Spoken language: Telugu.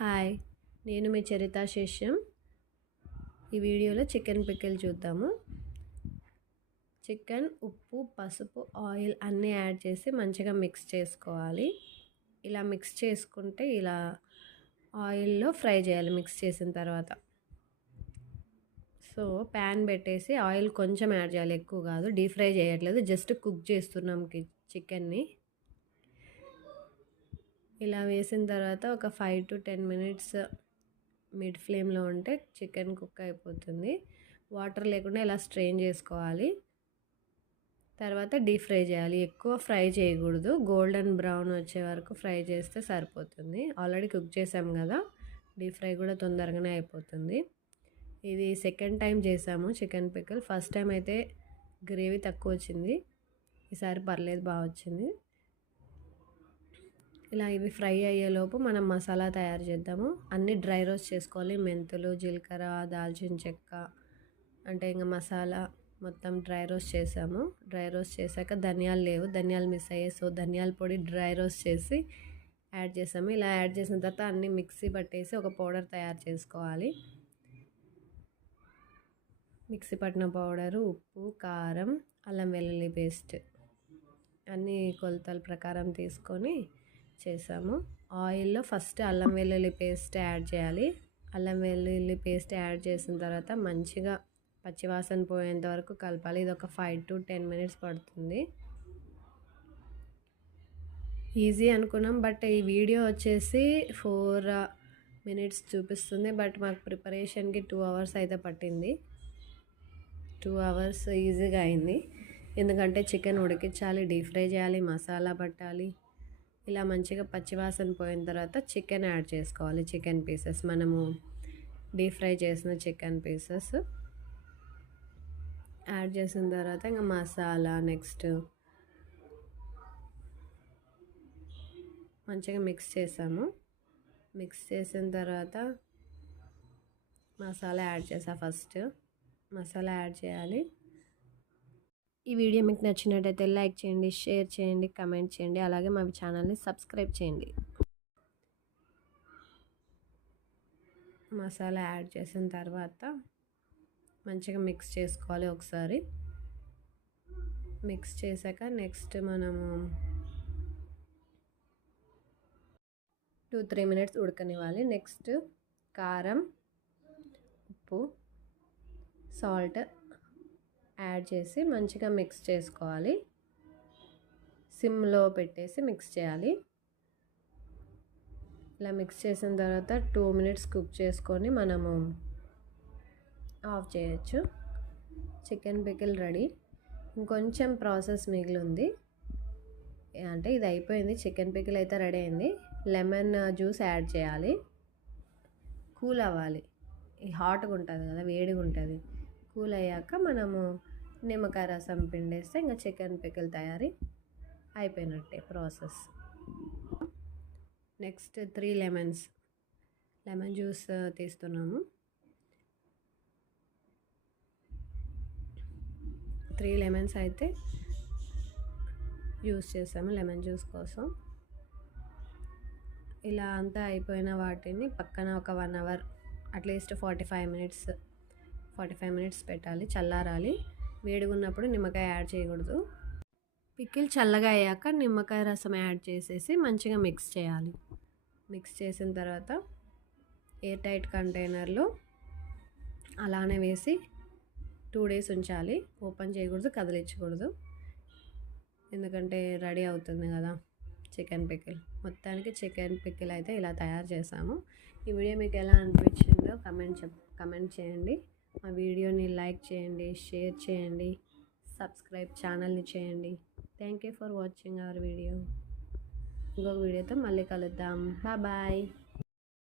హాయ్, నేను మీ చరితా శేషం. ఈ వీడియోలో చికెన్ పికిల్ చూద్దాము. చికెన్, ఉప్పు, పసుపు, ఆయిల్ అన్నీ యాడ్ చేసి మంచిగా మిక్స్ చేసుకోవాలి. ఇలా మిక్స్ చేసుకుంటే ఇలా ఆయిల్లో ఫ్రై చేయాలి. మిక్స్ చేసిన తర్వాత ప్యాన్ పెట్టేసి ఆయిల్ కొంచెం యాడ్ చేయాలి, ఎక్కువ కాదు. డీప్ ఫ్రై చేయట్లేదు, జస్ట్ కుక్ చేస్తున్నాం చికెన్ని. ఇలా వేసిన తర్వాత ఒక 5 to 10 minutes మిడ్ ఫ్లేమ్లో ఉంటే చికెన్ కుక్ అయిపోతుంది. వాటర్ లేకుండా ఇలా స్ట్రెయిన్ చేసుకోవాలి. తర్వాత డీప్ ఫ్రై చేయాలి, ఎక్కువ ఫ్రై చేయకూడదు. గోల్డెన్ బ్రౌన్ వచ్చే వరకు ఫ్రై చేస్తే సరిపోతుంది. ఆల్రెడీ కుక్ చేసాం కదా, డీప్ ఫ్రై కూడా తొందరగానే అయిపోతుంది. ఇది సెకండ్ టైం చేసాము చికెన్ పికిల్. ఫస్ట్ టైం అయితే గ్రేవీ తక్కువ వచ్చింది, ఈసారి పర్లేదు, బాగా వచ్చింది. ఇలా ఇవి ఫ్రై అయ్యేలోపు మనం మసాలా తయారు చేద్దాము. అన్నీ డ్రై రోస్ట్ చేసుకోవాలి. మెంతులు, జీలకర్ర, దాల్చిన చెక్క, అంటే ఇంకా మసాలా మొత్తం డ్రై రోస్ట్ చేసాము. డ్రై రోస్ట్ చేశాక ధనియాలు లేవు, ధనియాలు మిస్ అయ్యాయి. ధనియాల పొడి డ్రై రోస్ట్ చేసి యాడ్ చేసాము. ఇలా యాడ్ చేసిన తర్వాత అన్నీ మిక్సీ పట్టేసి ఒక పౌడర్ తయారు చేసుకోవాలి. మిక్సీ పట్టిన పౌడరు, ఉప్పు, కారం, అల్లం వెల్లుల్లి పేస్ట్ అన్నీ కొలతల ప్రకారం తీసుకొని చేసాము. ఆయిల్లో ఫస్ట్ అల్లం వెల్లుల్లి పేస్ట్ యాడ్ చేయాలి. అల్లం వెల్లుల్లి పేస్ట్ యాడ్ చేసిన తర్వాత మంచిగా పచ్చివాసన పోయేంత వరకు కలపాలి. ఇది ఒక 5 to 10 minutes పడుతుంది. ఈజీ అనుకున్నాం, బట్ ఈ వీడియో వచ్చేసి 4 minutes చూపిస్తుంది. బట్ మాకు ప్రిపరేషన్కి 2 hours అయితే పట్టింది. 2 hours ఈజీగా అయింది. ఎందుకంటే చికెన్ ఉడికించాలి, డీప్ ఫ్రై చేయాలి, మసాలా పట్టాలి. ఇలా మంచిగా పచ్చివాసన పోయిన తర్వాత చికెన్ యాడ్ చేసుకోవాలి. చికెన్ పీసెస్, మనము డీప్ ఫ్రై చేసిన చికెన్ పీసెస్ యాడ్ చేసిన తర్వాత ఇంకా మసాలా నెక్స్ట్ మంచిగా మిక్స్ చేసాము. మిక్స్ చేసిన తర్వాత మసాలా యాడ్ చేసా. ఫస్ట్ మసాలా యాడ్ చేయాలి. ఈ వీడియో మీకు నచ్చినట్టయితే లైక్ చేయండి, షేర్ చేయండి, కమెంట్ చేయండి. అలాగే మా ఛానల్ని సబ్స్క్రైబ్ చేయండి. మసాలా యాడ్ చేసిన తర్వాత మంచిగా మిక్స్ చేసుకోవాలి. ఒకసారి మిక్స్ చేశాక నెక్స్ట్ మనము 2-3 minutes ఉడకనివ్వాలి. నెక్స్ట్ కారం, ఉప్పు, సాల్ట్ యాడ్ చేసి మంచిగా మిక్స్ చేసుకోవాలి. సిమ్లో పెట్టేసి మిక్స్ చేయాలి. ఇలా మిక్స్ చేసిన తర్వాత 2 minutes కుక్ చేసుకొని మనము ఆఫ్ చేయొచ్చు. Chicken pickle ready. ఇంకొంచెం ప్రాసెస్ మిగిలి ఉంది, అంటే ఇది అయిపోయింది. చికెన్ పికిల్ అయితే రెడీ అయింది. లెమన్ జ్యూస్ యాడ్ చేయాలి. కూల్ అవ్వాలి, హాట్గా ఉంటుంది కదా, వేడిగా ఉంటుంది. కూల్ అయ్యాక మనము నిమ్మకాయ రసం పిండేస్తే ఇంకా చికెన్ పికిల్ తయారీ అయిపోయినట్టే process. Next 3 lemons lemon juice తీస్తున్నాము. 3 lemons అయితే యూస్ చేసాము లెమన్ జ్యూస్ కోసం. ఇలా అంతా అయిపోయిన వాటిని పక్కన ఒక 1 hour అట్లీస్ట్ 45 minutes పెట్టాలి, చల్లారాలి. వేడిగా ఉన్నప్పుడు నిమ్మకాయ యాడ్ చేయకూడదు. పికిల్ చల్లగా అయ్యాక నిమ్మకాయ రసం యాడ్ చేసేసి మంచిగా మిక్స్ చేయాలి. మిక్స్ చేసిన తర్వాత ఎయిర్ టైట్ కంటైనర్లో అలానే వేసి 2 days ఉంచాలి. ఓపెన్ చేయకూడదు, కదిలించకూడదు, ఎందుకంటే రెడీ అవుతుంది కదా చికెన్ పికిల్. మొత్తానికి చికెన్ పికిల్ అయితే ఇలా తయారు చేసాము. ఈ వీడియో మీకు ఎలా అనిపించిందో కమెంట్ చేయండి. మా వీడియోని లైక్ చేయండి, షేర్ చేయండి, సబ్స్క్రైబ్ ఛానల్ని చేయండి. Thank you for watching our video. ఇంకొక వీడియోతో మళ్ళీ కలుద్దాం. బాయ్.